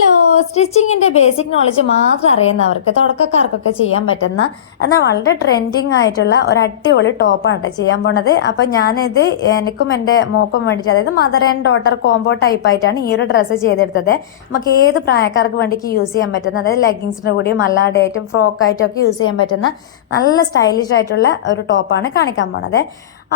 Hello, സ്റ്റിച്ചിങ്ങിൻ്റെ basic knowledge മാത്രം അറിയുന്നവർക്ക് തുടക്കക്കാർക്കൊക്കെ ചെയ്യാൻ പറ്റുന്ന എന്നാൽ വളരെ ട്രെൻഡിങ് ആയിട്ടുള്ള ഒരു അടിപൊളി ടോപ്പാണ് കേട്ടോ ചെയ്യാൻ പോണത്. അപ്പം ഞാനിത് എനിക്കും എൻ്റെ മോക്കും വേണ്ടിയിട്ട്, അതായത് മദർ ആൻഡ് ഡോട്ടർ കോംബോ ടൈപ്പായിട്ടാണ് ഈ ഒരു ഡ്രസ്സ് ചെയ്തെടുത്തത്. നമുക്ക് ഏത് പ്രായക്കാർക്ക് വേണ്ടിയിട്ട് യൂസ് ചെയ്യാൻ പറ്റുന്ന, അതായത് ലെഗിങ്സിൻ്റെ കൂടിയും അല്ലാണ്ടായിട്ടും ഫ്രോക്കായിട്ടും ഒക്കെ യൂസ് ചെയ്യാൻ പറ്റുന്ന നല്ല സ്റ്റൈലിഷ് ആയിട്ടുള്ള ഒരു ടോപ്പാണ് കാണിക്കാൻ പോണത്.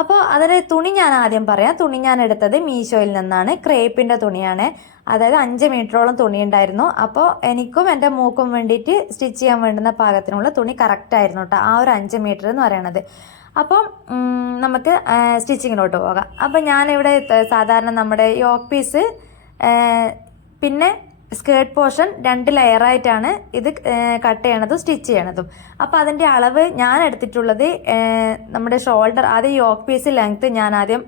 അപ്പോൾ അതിന് തുണി ഞാൻ ആദ്യം പറയാം. തുണി ഞാൻ എടുത്തത് മീഷോയിൽ നിന്നാണ്. ക്രേപ്പിൻ്റെ തുണിയാണ്. അതായത് 5 മീറ്ററോളം തുണി ഉണ്ടായിരുന്നു. അപ്പോൾ എനിക്കും എൻ്റെ മൂക്കും വേണ്ടിയിട്ട് സ്റ്റിച്ച് ചെയ്യാൻ വേണ്ടുന്ന പാകത്തിനുള്ള തുണി കറക്റ്റ് ആയിരുന്നു കേട്ടോ, ആ ഒരു 5 മീറ്റർ എന്ന് പറയണത്. അപ്പം നമുക്ക് സ്റ്റിച്ചിങ്ങിലോട്ട് പോകാം. അപ്പം ഞാനിവിടെ സാധാരണ നമ്മുടെ യോക്ക് പീസ് പിന്നെ സ്കേർട്ട് പോർഷൻ 2 ലെയറായിട്ടാണ് ഇത് കട്ട് ചെയ്യണതും സ്റ്റിച്ച് ചെയ്യണതും. അപ്പോൾ അതിൻ്റെ അളവ് ഞാൻ എടുത്തിട്ടുള്ളത് നമ്മുടെ ഷോൾഡർ, ആദ്യം യോക്ക് പീസ് ലെങ്ത്ത് ഞാൻ ആദ്യം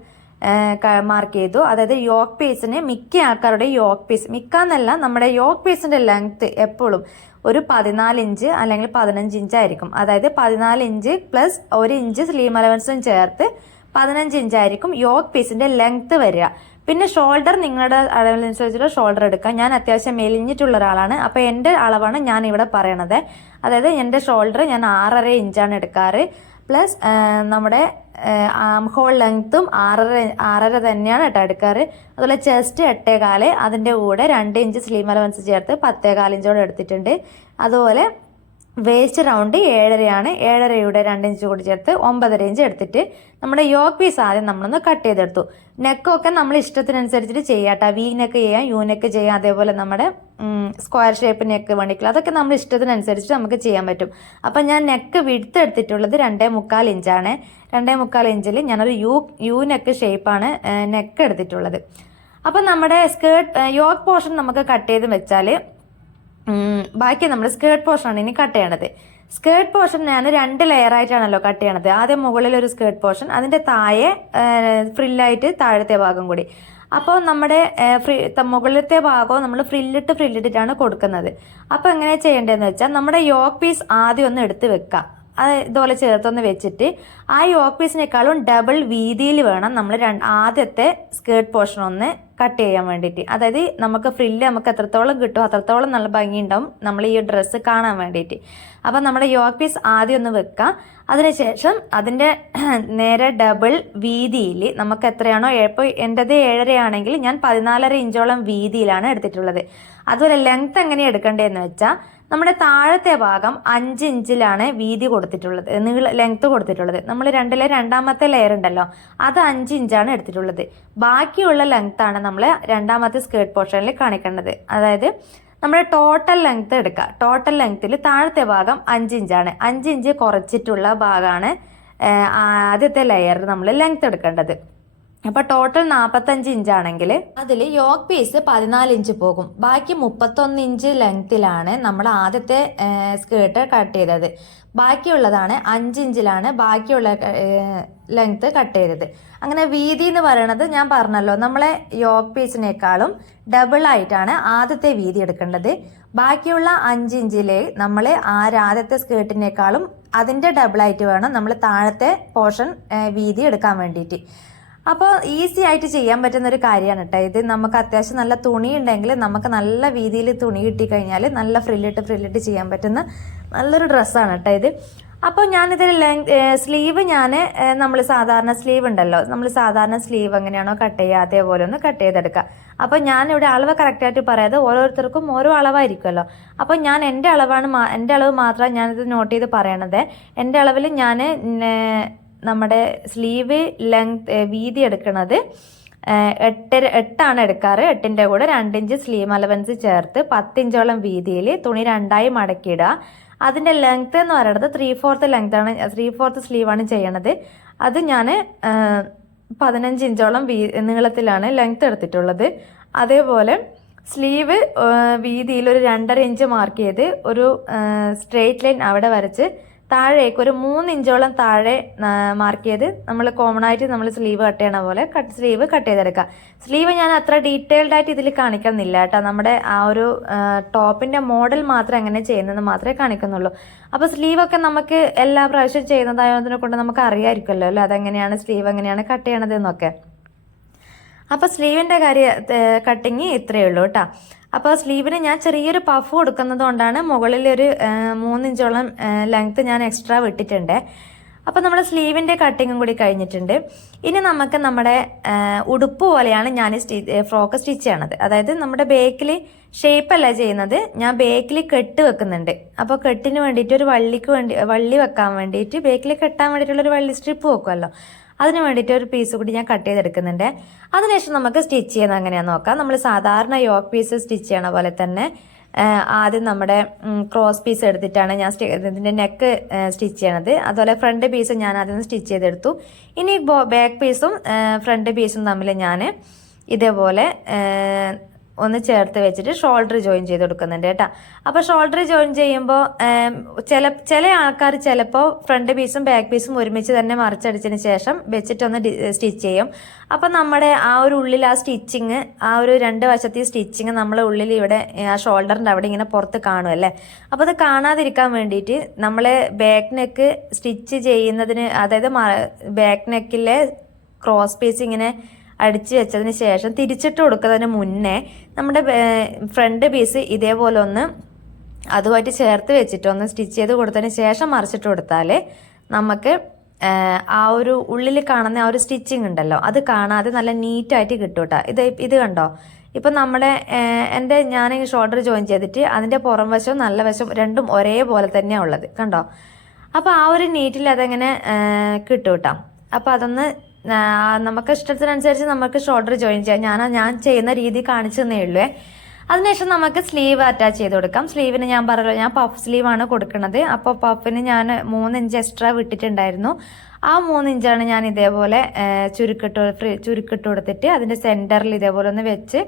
മാർക്ക് ചെയ്തു. അതായത് യോക്ക് പീസിന് മിക്ക ആൾക്കാരുടെ യോക്ക് പീസ്, മിക്കാന്നല്ല നമ്മുടെ യോക്ക് പീസിൻ്റെ ലെങ്ത്ത് എപ്പോഴും ഒരു 14 ഇഞ്ച് അല്ലെങ്കിൽ 15 ഇഞ്ച് ആയിരിക്കും. അതായത് 14 ഇഞ്ച് പ്ലസ് 1 ഇഞ്ച് സ്ലീവ് അലവൻസും ചേർത്ത് 15 ഇഞ്ചായിരിക്കും യോക്ക് പീസിൻ്റെ ലെങ്ത്ത് വരിക. പിന്നെ ഷോൾഡർ നിങ്ങളുടെ അളവിനനുസരിച്ചുള്ള ഷോൾഡർ എടുക്കാം. ഞാൻ അത്യാവശ്യം മെലിഞ്ഞിട്ടുള്ള ഒരാളാണ്. അപ്പോൾ എൻ്റെ അളവാണ് ഞാൻ ഇവിടെ പറയണത്. അതായത് എൻ്റെ ഷോൾഡർ ഞാൻ 6.5 ഇഞ്ചാണ് എടുക്കാറ്. പ്ലസ് നമ്മുടെ ആം ഹോൾ ലെങ്ത്തും 6.5 തന്നെയാണ് കേട്ടോ എടുക്കാറ്. അതുപോലെ ചെസ്റ്റ് 8.25, അതിൻ്റെ കൂടെ 2 ഇഞ്ച് സ്ലീവ് അലവൻസ് ചേർത്ത് 10.25 ഇഞ്ചോടെ എടുത്തിട്ടുണ്ട്. അതുപോലെ വേസ്റ്റ് റൗണ്ട് 7.5 7.5യുടെ 2 ഇഞ്ച് കൂടി ചേർത്ത് 9.5 ഇഞ്ച് എടുത്തിട്ട് നമ്മുടെ യോക്ക് പീസ് ആദ്യം നമ്മളൊന്ന് കട്ട് ചെയ്തെടുത്തു. നെക്കൊക്കെ നമ്മൾ ഇഷ്ടത്തിനനുസരിച്ചിട്ട് ചെയ്യാട്ടോ. വി നെക്ക് ചെയ്യാം, യു നെക്ക് ചെയ്യാം, അതേപോലെ നമ്മുടെ സ്ക്വയർ ഷേപ്പ് നെക്ക് വേണ്ടിക്കുള്ള അതൊക്കെ നമ്മൾ ഇഷ്ടത്തിനനുസരിച്ച് നമുക്ക് ചെയ്യാൻ പറ്റും. അപ്പം ഞാൻ നെക്ക് വിഡ്ത്ത് എടുത്തിട്ടുള്ളത് 2.25 ഇഞ്ചാണ്. 2.25 ഇഞ്ചിൽ ഞാനൊരു യു നെക്ക് ഷേപ്പാണ് നെക്ക് എടുത്തിട്ടുള്ളത്. അപ്പം നമ്മുടെ യോക്ക് പോർഷൻ നമുക്ക് കട്ട് ചെയ്ത് വെച്ചാൽ ബാക്കി നമ്മുടെ സ്കേർട്ട് പോർഷനാണ് ഇനി കട്ട് ചെയ്യണത്. സ്കേർട്ട് പോർഷൻ ഞാൻ 2 ലെയറായിട്ടാണല്ലോ കട്ട് ചെയ്യണത്. ആദ്യം മുകളിൽ ഒരു സ്കേർട്ട് പോർഷൻ, അതിൻ്റെ താഴെ ഫ്രില്ലായിട്ട് താഴത്തെ ഭാഗം കൂടി. അപ്പോൾ നമ്മുടെ മുകളിലത്തെ ഭാഗവും നമ്മൾ ഫ്രില്ലിട്ടിട്ടാണ് കൊടുക്കുന്നത്. അപ്പോൾ എങ്ങനെ ചെയ്യേണ്ടതെന്ന് വെച്ചാൽ നമ്മുടെ യോക്ക് പീസ് ആദ്യം ഒന്ന് എടുത്ത് വെക്കുക. അത് ഇതുപോലെ ചേർത്തൊന്ന് വെച്ചിട്ട് ആ യോക്ക് പീസിനേക്കാളും ഡബിൾ വീതിയിൽ വേണം നമ്മൾ ആദ്യത്തെ സ്കേർട്ട് പോർഷൻ ഒന്ന് കട്ട് ചെയ്യാൻ വേണ്ടിയിട്ട്. അതായത് നമുക്ക് ഫ്രില്ല് നമുക്ക് എത്രത്തോളം കിട്ടും അത്രത്തോളം നല്ല ഭംഗിയുണ്ടാവും നമ്മൾ ഈ ഡ്രസ്സ് കാണാൻ വേണ്ടിയിട്ട്. അപ്പം നമ്മുടെ യോക്ക് പീസ് ആദ്യം ഒന്ന് വെക്കാം. അതിനുശേഷം അതിൻ്റെ നേരെ ഡബിൾ വീതിയിൽ നമുക്ക് എത്രയാണോ, ഇപ്പോൾ എൻ്റെത് 7.5 ആണെങ്കിൽ ഞാൻ 14.5 ഇഞ്ചോളം വീതിയിലാണ് എടുത്തിട്ടുള്ളത്. അതുപോലെ ലെങ്ത് എങ്ങനെയാണ് എടുക്കേണ്ടതെന്ന് വെച്ചാൽ നമ്മുടെ താഴത്തെ ഭാഗം 5 ഇഞ്ചിലാണ് വീതി കൊടുത്തിട്ടുള്ളത്, ലെങ്ത് കൊടുത്തിട്ടുള്ളത്. നമ്മൾ രണ്ടാമത്തെ ലെയർ ഉണ്ടല്ലോ, അത് 5 ഇഞ്ചാണ് എടുത്തിട്ടുള്ളത്. ബാക്കിയുള്ള ലെങ്ത്താണ് നമ്മൾ രണ്ടാമത്തെ സ്കേർട്ട് പോർഷനിൽ കാണിക്കേണ്ടത്. അതായത് നമ്മുടെ ടോട്ടൽ ലെങ്ത് എടുക്കുക. ടോട്ടൽ ലെങ്ത്തിൽ താഴത്തെ ഭാഗം 5 ഇഞ്ചാണ്. 5 ഇഞ്ച് കുറച്ചിട്ടുള്ള ഭാഗമാണ് ആദ്യത്തെ ലെയർ നമ്മൾ ലെങ്ത് എടുക്കേണ്ടത്. അപ്പോൾ ടോട്ടൽ 45 ഇഞ്ചാണെങ്കിൽ അതിൽ യോക്ക് പീസ് 14 ഇഞ്ച് പോകും. ബാക്കി 31 ഇഞ്ച് ലെങ്ത്തിലാണ് നമ്മൾ ആദ്യത്തെ സ്കേർട്ട് കട്ട് ചെയ്തത്. ബാക്കിയുള്ളതാണ് 5 ഇഞ്ചിലാണ് ബാക്കിയുള്ള ലെങ്ത്ത് കട്ട് ചെയ്തത്. അങ്ങനെ വീതി എന്ന് പറയുന്നത് ഞാൻ പറഞ്ഞല്ലോ, നമ്മളെ യോക്ക് പീസിനേക്കാളും ഡബിൾ ആയിട്ടാണ് ആദ്യത്തെ വീതി എടുക്കേണ്ടത്. ബാക്കിയുള്ള 5 ഇഞ്ചിലെ നമ്മൾ ആദ്യത്തെ സ്കേർട്ടിനേക്കാളും അതിൻ്റെ ഡബിളായിട്ട് വേണം നമ്മൾ താഴത്തെ പോർഷൻ വീതി എടുക്കാൻ വേണ്ടിയിട്ട്. അപ്പോൾ ഈസി ആയിട്ട് ചെയ്യാൻ പറ്റുന്ന ഒരു കാര്യമാണ് കേട്ടോ ഇത്. നമുക്ക് അത്യാവശ്യം നല്ല തുണി ഉണ്ടെങ്കിൽ നമുക്ക് നല്ല വീതിയിൽ തുണി കിട്ടിക്കഴിഞ്ഞാൽ നല്ല ഫ്രില്ലിട്ട് ചെയ്യാൻ പറ്റുന്ന നല്ലൊരു ഡ്രസ്സാണ് കേട്ടോ ഇത്. അപ്പോൾ ഞാനിതിൽ സ്ലീവ് നമ്മൾ സാധാരണ സ്ലീവ് ഉണ്ടല്ലോ, നമ്മൾ സാധാരണ സ്ലീവ് എങ്ങനെയാണോ കട്ട് ചെയ്യുക അതേപോലെ ഒന്ന് കട്ട് ചെയ്തെടുക്കുക. അപ്പോൾ ഞാനിവിടെ അളവ് കറക്റ്റായിട്ട് പറയാതെ ഓരോരുത്തർക്കും ഓരോ അളവായിരിക്കുമല്ലോ. അപ്പോൾ ഞാൻ എൻ്റെ അളവ് മാത്രമാണ് ഞാനിത് നോട്ട് ചെയ്ത് പറയണത്. എൻ്റെ അളവിൽ ഞാൻ നമ്മുടെ സ്ലീവ് വീതി എടുക്കുന്നത് 8 എടുക്കാറ്. 8ൻ്റെ കൂടെ 2 ഇഞ്ച് സ്ലീവ് അലവൻസ് ചേർത്ത് 10 ഇഞ്ചോളം വീതിയിൽ തുണി 2ആയി മടക്കിയിടുക. അതിൻ്റെ ലെങ്ത്ത് എന്ന് പറയുന്നത് 3/4 ലെങ്ത്താണ്, 3/4 സ്ലീവാണ് ചെയ്യണത്. അത് ഞാൻ 15 ഇഞ്ചോളം നീളത്തിലാണ് ലെങ്ത്ത് എടുത്തിട്ടുള്ളത്. അതേപോലെ സ്ലീവ് വീതിയിൽ ഒരു 2.5 ഇഞ്ച് മാർക്ക് ചെയ്ത് ഒരു സ്ട്രെയിറ്റ് ലൈൻ അവിടെ വരച്ച് താഴേക്ക് ഒരു 3 ഇഞ്ചോളം താഴെ മാർക്ക് ചെയ്ത് നമ്മൾ കോമൺ ആയിട്ട് നമ്മൾ സ്ലീവ് കട്ട് ചെയ്യണ പോലെ സ്ലീവ് കട്ട് ചെയ്തെടുക്കുക. സ്ലീവ് ഞാൻ അത്ര ഡീറ്റെയിൽഡ് ആയിട്ട് ഇതിൽ കാണിക്കുന്നില്ല കേട്ടോ. നമ്മുടെ ആ ഒരു ടോപ്പിൻ്റെ മോഡൽ മാത്രം എങ്ങനെ ചെയ്യുന്നത് മാത്രമേ കാണിക്കുന്നുള്ളൂ. അപ്പോൾ സ്ലീവൊക്കെ നമുക്ക് എല്ലാ പ്രാവശ്യം ചെയ്യുന്നതായതിനെ കൊണ്ട് നമുക്ക് അറിയാമായിരിക്കുമല്ലോ അല്ലേ അതെങ്ങനെയാണ് സ്ലീവ് എങ്ങനെയാണ് കട്ട് ചെയ്യണത് എന്നൊക്കെ. അപ്പോൾ സ്ലീവിൻ്റെ കട്ടിങ് ഇത്രയേ ഉള്ളൂ കേട്ടോ. അപ്പോൾ സ്ലീവിന് ഞാൻ ചെറിയൊരു പഫ് കൊടുക്കുന്നത് കൊണ്ടാണ് മുകളിലൊരു 3 ഇഞ്ചോളം ലെങ്ത്ത് ഞാൻ എക്സ്ട്രാ വിട്ടിട്ടുണ്ട്. അപ്പോൾ നമ്മുടെ സ്ലീവിൻ്റെ കട്ടിങ്ങും കൂടി കഴിഞ്ഞിട്ടുണ്ട്. ഇനി നമുക്ക് നമ്മുടെ ഉടുപ്പ് പോലെയാണ് ഞാൻ ഫ്രോക്ക് സ്റ്റിച്ച് ചെയ്യണത്. അതായത് നമ്മുടെ ബേക്കിൽ ഷേപ്പല്ല ചെയ്യുന്നത്, ഞാൻ ബേക്കിൽ കെട്ട് വെക്കുന്നുണ്ട്. അപ്പോൾ കെട്ടിന് വേണ്ടിയിട്ട് ഒരു വള്ളി വെക്കാൻ വേണ്ടിയിട്ട് ബേക്കിൽ കെട്ടാൻ വേണ്ടിയിട്ടുള്ളൊരു വള്ളി സ്ട്രിപ്പ് വെക്കുമല്ലോ, അതിന് വേണ്ടിയിട്ട് ഒരു പീസ് കൂടി ഞാൻ കട്ട് ചെയ്തെടുക്കുന്നുണ്ട്. അതിനുശേഷം നമുക്ക് സ്റ്റിച്ച് ചെയ്യുന്നത് എങ്ങനെയാണെന്ന് നോക്കാം. നമ്മൾ സാധാരണ യോക്ക് പീസ് സ്റ്റിച്ച് ചെയ്യണ പോലെ തന്നെ ആദ്യം നമ്മുടെ ക്രോസ് പീസ് എടുത്തിട്ടാണ് ഞാൻ ഇതിൻ്റെ നെക്ക് സ്റ്റിച്ച് ചെയ്യണത്. അതുപോലെ ഫ്രണ്ട് പീസ് ഞാൻ ആദ്യം സ്റ്റിച്ച് ചെയ്തെടുത്തു. ഇനി ബാക്ക് പീസും ഫ്രണ്ട് പീസും തമ്മിൽ ഞാൻ ഇതേപോലെ ഒന്ന് ചേർത്ത് വെച്ചിട്ട് ഷോൾഡർ ജോയിൻ ചെയ്ത് കൊടുക്കുന്നുണ്ട് കേട്ടോ. അപ്പോൾ ഷോൾഡർ ജോയിൻ ചെയ്യുമ്പോൾ ചില ആൾക്കാർ ചിലപ്പോൾ ഫ്രണ്ട് പീസും ബാക്ക് പീസും ഒരുമിച്ച് തന്നെ മറിച്ചടിച്ചതിന് ശേഷം വെച്ചിട്ടൊന്ന് സ്റ്റിച്ച് ചെയ്യും. അപ്പം നമ്മുടെ ആ ഒരു ഉള്ളിൽ ആ സ്റ്റിച്ചിങ്, ആ ഒരു 2 വശത്തെ സ്റ്റിച്ചിങ് നമ്മളെ ഉള്ളിൽ ഇവിടെ ആ ഷോൾഡറിൻ്റെ അവിടെ ഇങ്ങനെ പുറത്ത് കാണുമല്ലേ. അപ്പോൾ അത് കാണാതിരിക്കാൻ വേണ്ടിയിട്ട് നമ്മൾ ബാക്ക് നെക്ക് സ്റ്റിച്ച് ചെയ്യുന്നതിന്, അതായത് ബാക്ക് നെക്കിലെ ക്രോസ് പീസ് ഇങ്ങനെ അടിച്ച് വെച്ചതിന് ശേഷം തിരിച്ചിട്ട് കൊടുക്കുന്നതിന് മുന്നേ നമ്മുടെ ഫ്രണ്ട് പീസ് ഇതേപോലെ ഒന്ന് അതുമായിട്ട് ചേർത്ത് വെച്ചിട്ട് ഒന്ന് സ്റ്റിച്ച് ചെയ്ത് കൊടുത്തതിന് ശേഷം മറിച്ചിട്ട് കൊടുത്താൽ നമുക്ക് ആ ഒരു ഉള്ളിൽ കാണുന്ന ആ ഒരു സ്റ്റിച്ചിങ് ഉണ്ടല്ലോ, അത് കാണാതെ നല്ല നീറ്റായിട്ട് കിട്ടും കേട്ടോ. ഇത് കണ്ടോ, ഇപ്പം നമ്മുടെ ഞാൻ ഷോൾഡർ ജോയിൻ ചെയ്തിട്ട് അതിൻ്റെ പുറം വശവും നല്ല വശവും രണ്ടും ഒരേപോലെ തന്നെയാണ് ഉള്ളത്, കണ്ടോ. അപ്പോൾ ആ ഒരു നീറ്റിൽ അതങ്ങനെ കിട്ടും കേട്ടോ. അപ്പോൾ അതൊന്ന് നമുക്ക് ഇഷ്ടത്തിനനുസരിച്ച് നമുക്ക് ഷോൾഡർ ജോയിൻ ചെയ്യാം. ഞാൻ ചെയ്യുന്ന രീതി കാണിച്ചു തന്നേ ഉള്ളൂ. അതിനുശേഷം നമുക്ക് സ്ലീവ് അറ്റാച്ച് ചെയ്ത് കൊടുക്കാം. സ്ലീവിന് ഞാൻ പറഞ്ഞല്ലോ, ഞാൻ പഫ് സ്ലീവാണ് കൊടുക്കുന്നത്. അപ്പോൾ പഫിന് ഞാൻ 3 ഇഞ്ച് എക്സ്ട്രാ വിട്ടിട്ടുണ്ടായിരുന്നു. ആ 3 ഇഞ്ചാണ് ഞാൻ ഇതേപോലെ ചുരുക്കിട്ട് കൊടുത്തിട്ട് അതിൻ്റെ സെൻറ്ററിൽ ഇതേപോലെ ഒന്ന് വെച്ച്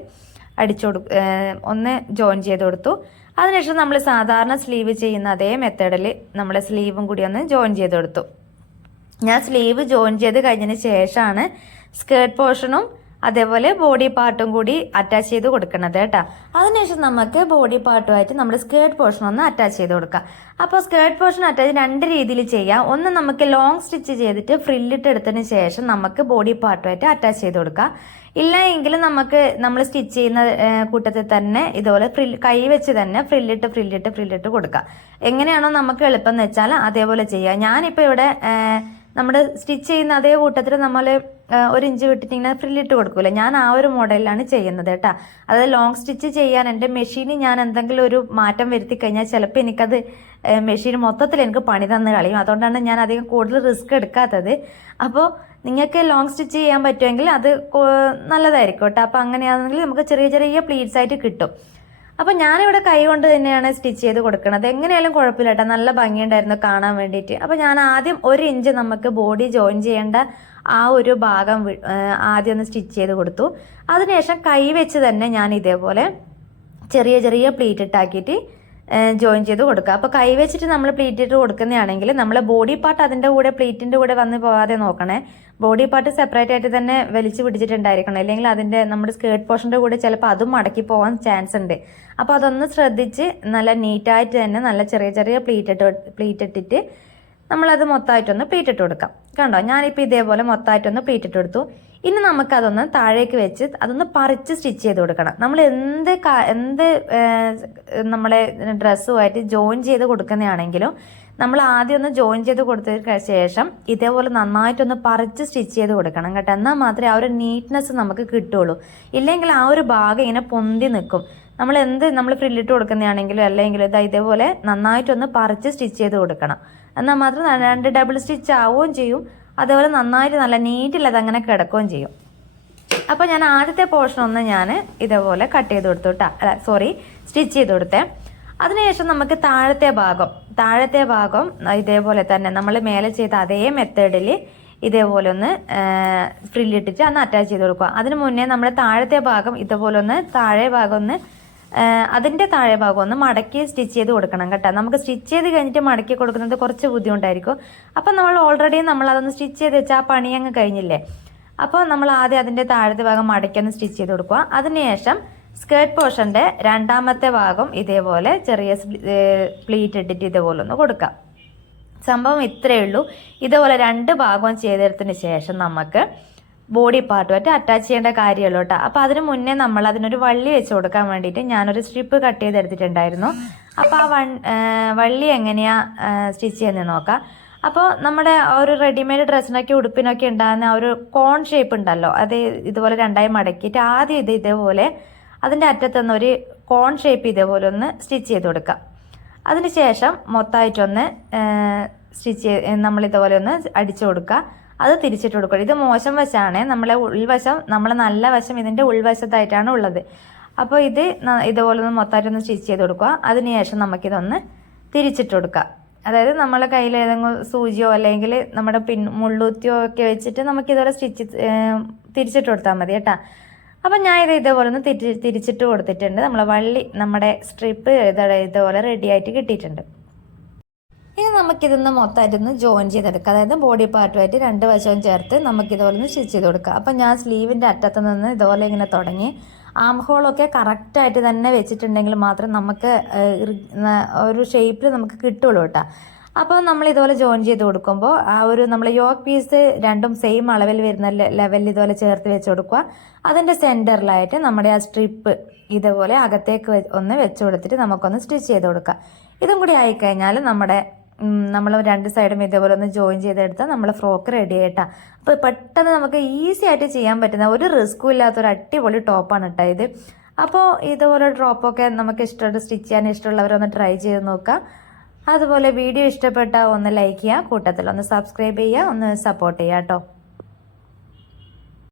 ഒന്ന് ജോയിൻ ചെയ്ത് കൊടുത്തു. അതിനുശേഷം നമ്മൾ സാധാരണ സ്ലീവ് ചെയ്യുന്ന അതേ മെത്തേഡിൽ നമ്മൾ സ്ലീവും കൂടി ഒന്ന് ജോയിൻ ചെയ്ത് കൊടുത്തു. ഞാൻ സ്ലീവ് ജോയിൻ ചെയ്ത് കഴിഞ്ഞതിന് ശേഷമാണ് സ്കേർട്ട് പോർഷനും അതേപോലെ ബോഡി പാർട്ടും കൂടി അറ്റാച്ച് ചെയ്ത് കൊടുക്കുന്നത് കേട്ടോ. അതിനുശേഷം നമുക്ക് ബോഡി പാർട്ടുമായിട്ട് നമ്മൾ സ്കേർട്ട് പോർഷൻ ഒന്ന് അറ്റാച്ച് ചെയ്ത് കൊടുക്കാം. അപ്പോൾ സ്കേർട്ട് പോർഷൻ അറ്റാച്ച് 2 രീതിയിൽ ചെയ്യാം. ഒന്ന് നമുക്ക് ലോങ് സ്റ്റിച്ച് ചെയ്തിട്ട് ഫ്രില്ലിട്ട് എടുത്തതിന് ശേഷം നമുക്ക് ബോഡി പാർട്ടുമായിട്ട് അറ്റാച്ച് ചെയ്ത് കൊടുക്കാം. ഇല്ല എങ്കിൽ നമ്മൾ സ്റ്റിച്ച് ചെയ്യുന്ന കൂട്ടത്തിൽ തന്നെ ഇതുപോലെ കൈ വെച്ച് തന്നെ ഫ്രില്ലിട്ട് കൊടുക്കാം. എങ്ങനെയാണോ നമുക്ക് എളുപ്പം എന്ന് വെച്ചാൽ അതേപോലെ ചെയ്യാം. ഞാനിപ്പോൾ ഇവിടെ നമ്മുടെ സ്റ്റിച്ച് ചെയ്യുന്ന അതേ കൂട്ടത്തിൽ നമ്മൾ 1 ഇഞ്ച് വിട്ടിട്ട് ഇങ്ങനെ ഫ്രില്ലിട്ട് കൊടുക്കൂല, ഞാൻ ആ ഒരു മോഡലിലാണ് ചെയ്യുന്നത് കേട്ടോ. അതായത് ലോങ് സ്റ്റിച്ച് ചെയ്യാൻ എൻ്റെ മെഷീനിൽ ഞാൻ എന്തെങ്കിലും ഒരു മാറ്റം വരുത്തി കഴിഞ്ഞാൽ ചിലപ്പോൾ എനിക്കത് മെഷീൻ മൊത്തത്തിൽ എനിക്ക് പണി തന്ന് കളയും. അതുകൊണ്ടാണ് ഞാൻ അധികം കൂടുതൽ റിസ്ക് എടുക്കാത്തത്. അപ്പോൾ നിങ്ങൾക്ക് ലോങ് സ്റ്റിച്ച് ചെയ്യാൻ പറ്റുമെങ്കിൽ അത് നല്ലതായിരിക്കും കേട്ടോ. അപ്പോൾ അങ്ങനെയാണെങ്കിൽ നമുക്ക് ചെറിയ ചെറിയ പ്ലീറ്റ്സ് ആയിട്ട് കിട്ടും. അപ്പോൾ ഞാനിവിടെ കൈ കൊണ്ട് തന്നെയാണ് സ്റ്റിച്ച് ചെയ്ത് കൊടുക്കുന്നത്. എങ്ങനെയാലും കുഴപ്പമില്ല കേട്ടോ, നല്ല ഭംഗിയുണ്ടായിരുന്നു കാണാൻ വേണ്ടിയിട്ട്. അപ്പോൾ ഞാൻ ആദ്യം 1 ഇഞ്ച് നമുക്ക് ബോഡി ജോയിൻ ചെയ്യേണ്ട ആ ഒരു ഭാഗം ആദ്യം ഒന്ന് സ്റ്റിച്ച് ചെയ്ത് കൊടുത്തു. അതിനുശേഷം കൈ വെച്ച് തന്നെ ഞാൻ ഇതേപോലെ ചെറിയ ചെറിയ പ്ലീറ്റ് ഇട്ടാക്കിയിട്ട് ജോയിൻ ചെയ്ത് കൊടുക്കുക. അപ്പോൾ കൈ വെച്ചിട്ട് നമ്മൾ പ്ലീറ്റ് ഇട്ട് കൊടുക്കുന്നതാണെങ്കിൽ നമ്മളെ ബോഡി പാർട്ട് അതിൻ്റെ കൂടെ പ്ലീറ്റിൻ്റെ കൂടെ വന്ന് പോകാതെ നോക്കണേ. ബോഡി പാർട്ട് സെപ്പറേറ്റ് ആയിട്ട് തന്നെ വലിച്ചു പിടിച്ചിട്ടുണ്ടായിരിക്കണം, അല്ലെങ്കിൽ നമ്മുടെ സ്കേർട്ട് പോർഷൻ്റെ കൂടെ ചിലപ്പോൾ അതും മടക്കി പോകാൻ ചാൻസ് ഉണ്ട്. അപ്പോൾ അതൊന്ന് ശ്രദ്ധിച്ച് നല്ല നീറ്റായിട്ട് തന്നെ നല്ല ചെറിയ ചെറിയ പ്ലീറ്റ് ഇട്ടിട്ട് നമ്മളത് മൊത്തമായിട്ടൊന്ന് പ്ലീറ്റ് ഇട്ട് കൊടുക്കാം. കണ്ടോ, ഞാനിപ്പോൾ ഇതേപോലെ മൊത്തമായിട്ടൊന്ന് പ്ലീറ്റ് ഇട്ട് കൊടുത്തു. ഇനി നമുക്കതൊന്ന് താഴേക്ക് വെച്ച് അതൊന്ന് പറിച്ച് സ്റ്റിച്ച് ചെയ്ത് കൊടുക്കണം. നമ്മൾ എന്ത് നമ്മളെ ഡ്രസ്സുമായിട്ട് ജോയിൻ ചെയ്ത് കൊടുക്കുന്നതാണെങ്കിലും നമ്മൾ ആദ്യം ഒന്ന് ജോയിൻ ചെയ്ത് കൊടുത്തതിന് ശേഷം ഇതേപോലെ നന്നായിട്ടൊന്ന് പറിച്ച് സ്റ്റിച്ച് ചെയ്ത് കൊടുക്കണം കേട്ടോ. എന്നാൽ മാത്രമേ ആ ഒരു നീറ്റ്നെസ് നമുക്ക് കിട്ടുള്ളൂ. ഇല്ലെങ്കിൽ ആ ഒരു ഭാഗം ഇങ്ങനെ പൊന്തി നിൽക്കും. നമ്മൾ ഫ്രില്ലിട്ട് കൊടുക്കുന്നതാണെങ്കിലും അല്ലെങ്കിലും ഇതേപോലെ നന്നായിട്ടൊന്ന് പറിച്ച് സ്റ്റിച്ച് ചെയ്ത് കൊടുക്കണം. എന്നാൽ മാത്രം 2 ഡബിൾ സ്റ്റിച്ച് ആവുകയും ചെയ്യും, അതേപോലെ നന്നായിട്ട് നല്ല നീറ്റിൽ അതങ്ങനെ കിടക്കുകയും ചെയ്യും. അപ്പോൾ ഞാൻ ആദ്യത്തെ പോർഷൻ ഒന്ന് ഞാൻ ഇതേപോലെ കട്ട് ചെയ്ത് കൊടുത്തു കേട്ടോ, സ്റ്റിച്ച് ചെയ്ത് കൊടുത്തേ. അതിനുശേഷം നമുക്ക് താഴത്തെ ഭാഗം ഇതേപോലെ തന്നെ നമ്മൾ മേലെ ചെയ്ത അതേ മെത്തേഡിൽ ഇതേപോലെ ഒന്ന് ഫ്രില്ലിട്ടിട്ട് അന്ന് അറ്റാച്ച് ചെയ്ത് കൊടുക്കുക. അതിന് മുന്നേ നമ്മുടെ താഴത്തെ ഭാഗം ഇതേപോലെ ഒന്ന് അതിൻ്റെ താഴെ ഭാഗം ഒന്ന് മടക്കി സ്റ്റിച്ച് ചെയ്ത് കൊടുക്കണം കേട്ടോ. നമുക്ക് സ്റ്റിച്ച് ചെയ്ത് കഴിഞ്ഞിട്ട് മടക്കി കൊടുക്കുന്നത് കുറച്ച് ബുദ്ധിമുട്ടായിരിക്കും. അപ്പം നമ്മൾ ഓൾറെഡി അതൊന്ന് സ്റ്റിച്ച് ചെയ്ത് വെച്ചാൽ ആ പണി അങ്ങ് കഴിഞ്ഞില്ലേ. അപ്പോൾ നമ്മൾ ആദ്യം അതിൻ്റെ താഴത്തെ ഭാഗം മടക്കി ഒന്ന് സ്റ്റിച്ച് ചെയ്ത് കൊടുക്കുക. അതിനുശേഷം സ്കേർട്ട് പോർഷൻ്റെ 2ാമത്തെ ഭാഗം ഇതേപോലെ ചെറിയ പ്ലീറ്റ് ഇട്ടിട്ട് ഇതേപോലെ ഒന്ന് കൊടുക്കാം. സംഭവം ഇത്രയേ ഉള്ളൂ. ഇതേപോലെ 2 ഭാഗവും ചെയ്തെടുത്തതിന് ശേഷം നമുക്ക് ബോഡി പാർട്ടുമായിട്ട് അറ്റാച്ച് ചെയ്യേണ്ട കാര്യമുള്ളൂ കേട്ടോ. അപ്പോൾ അതിന് മുന്നേ നമ്മൾ അതിനൊരു വള്ളി വെച്ച് കൊടുക്കാൻ വേണ്ടിയിട്ട് ഞാനൊരു സ്ട്രിപ്പ് കട്ട് ചെയ്തെടുത്തിട്ടുണ്ടായിരുന്നു. അപ്പോൾ ആ വള്ളി എങ്ങനെയാണ് സ്റ്റിച്ച് ചെയ്യുന്നത് നോക്കാം. അപ്പോൾ നമ്മുടെ ഒരു റെഡിമെയ്ഡ് ഡ്രസ്സിനൊക്കെ ഉടുപ്പിനൊക്കെ ഉണ്ടാകുന്ന ആ ഒരു കോൺ ഷേപ്പ് ഉണ്ടല്ലോ, അത് ഇതുപോലെ രണ്ടായി മടക്കിയിട്ട് ആദ്യം ഇതേപോലെ അതിൻ്റെ അറ്റത്തുനിന്ന് ഒരു കോൺ ഷേപ്പ് ഇതേപോലെ ഒന്ന് സ്റ്റിച്ച് ചെയ്ത് കൊടുക്കാം. അതിന് ശേഷം മൊത്തമായിട്ടൊന്ന് നമ്മളിതുപോലെ ഒന്ന് അടിച്ചു കൊടുക്കുക. അത് തിരിച്ചിട്ട് കൊടുക്കുക. ഇത് മോശം വശമാണ്, നമ്മളെ ഉൾവശം, നമ്മളെ നല്ല വശം ഇതിൻ്റെ ഉൾവശത്തായിട്ടാണ് ഉള്ളത്. അപ്പോൾ ഇതുപോലെ ഒന്ന് മൊത്തമായിട്ടൊന്ന് സ്റ്റിച്ച് ചെയ്ത് കൊടുക്കുക. അതിനുശേഷം നമുക്കിതൊന്ന് തിരിച്ചിട്ട് കൊടുക്കുക. അതായത് നമ്മളെ കയ്യിൽ ഏതെങ്കിലും സൂചിയോ അല്ലെങ്കിൽ നമ്മുടെ മുള്ളൂത്തിയോ ഒക്കെ വെച്ചിട്ട് നമുക്കിതുപോലെ തിരിച്ചിട്ട് കൊടുത്താൽ മതി കേട്ടോ. അപ്പം ഞാൻ ഇതേപോലെ ഒന്ന് തിരിച്ചിട്ട് കൊടുത്തിട്ടുണ്ട്. നമ്മുടെ സ്ട്രിപ്പ് ഇതുപോലെ റെഡി ആയിട്ട് കിട്ടിയിട്ടുണ്ട്. ഇനി നമുക്കിതൊന്ന് മൊത്തമായിട്ടൊന്ന് ജോയിൻ ചെയ്തെടുക്കാം. അതായത് ബോഡി പാർട്ടുമായിട്ട് രണ്ട് വശവും ചേർത്ത് നമുക്കിതുപോലെ ഒന്ന് സ്റ്റിച്ച് ചെയ്ത് കൊടുക്കാം. അപ്പം ഞാൻ സ്ലീവിൻ്റെ അറ്റത്ത് നിന്ന് ഇതുപോലെ ഇങ്ങനെ തുടങ്ങി ആം ഹോളൊക്കെ കറക്റ്റായിട്ട് തന്നെ വെച്ചിട്ടുണ്ടെങ്കിൽ മാത്രം നമുക്ക് ഒരു ഷേപ്പിൽ നമുക്ക് കിട്ടുള്ളൂ കേട്ടോ. അപ്പോൾ നമ്മൾ ഇതുപോലെ ജോയിൻ ചെയ്ത് കൊടുക്കുമ്പോൾ നമ്മൾ യോക്ക് പീസ് രണ്ടും സെയിം അളവിൽ വരുന്ന ലെവലിൽ ഇതുപോലെ ചേർത്ത് വെച്ച് കൊടുക്കുക. അതിൻ്റെ സെൻറ്ററിലായിട്ട് നമ്മുടെ ആ സ്ട്രിപ്പ് ഇതുപോലെ അകത്തേക്ക് ഒന്ന് വെച്ച് കൊടുത്തിട്ട് നമുക്കൊന്ന് സ്റ്റിച്ച് ചെയ്ത് കൊടുക്കാം. ഇതും കൂടി ആയിക്കഴിഞ്ഞാൽ നമ്മൾ രണ്ട് സൈഡും ഇതേപോലെ ഒന്ന് ജോയിൻ ചെയ്തെടുത്താൽ നമ്മൾ ഫ്രോക്ക് റെഡി ആയിട്ടാ. അപ്പോൾ പെട്ടെന്ന് നമുക്ക് ഈസി ആയിട്ട് ചെയ്യാൻ പറ്റുന്ന ഒരു റിസ്ക്കും ഇല്ലാത്തൊരു അടിപൊളി ടോപ്പാണ് കേട്ടോ ഇത്. അപ്പോൾ ഇതുപോലെ ടോപ്പൊക്കെ നമുക്ക് ഇഷ്ടമായിട്ട് സ്റ്റിച്ച് ചെയ്യാൻ ഇഷ്ടമുള്ളവരൊന്ന് ട്രൈ ചെയ്ത് നോക്കുക. അതുപോലെ വീഡിയോ ഇഷ്ടപ്പെട്ടാൽ ഒന്ന് ലൈക്ക് ചെയ്യുക, കൂട്ടത്തിൽ ഒന്ന് സബ്സ്ക്രൈബ് ചെയ്യുക, ഒന്ന് സപ്പോർട്ട് ചെയ്യുക കേട്ടോ.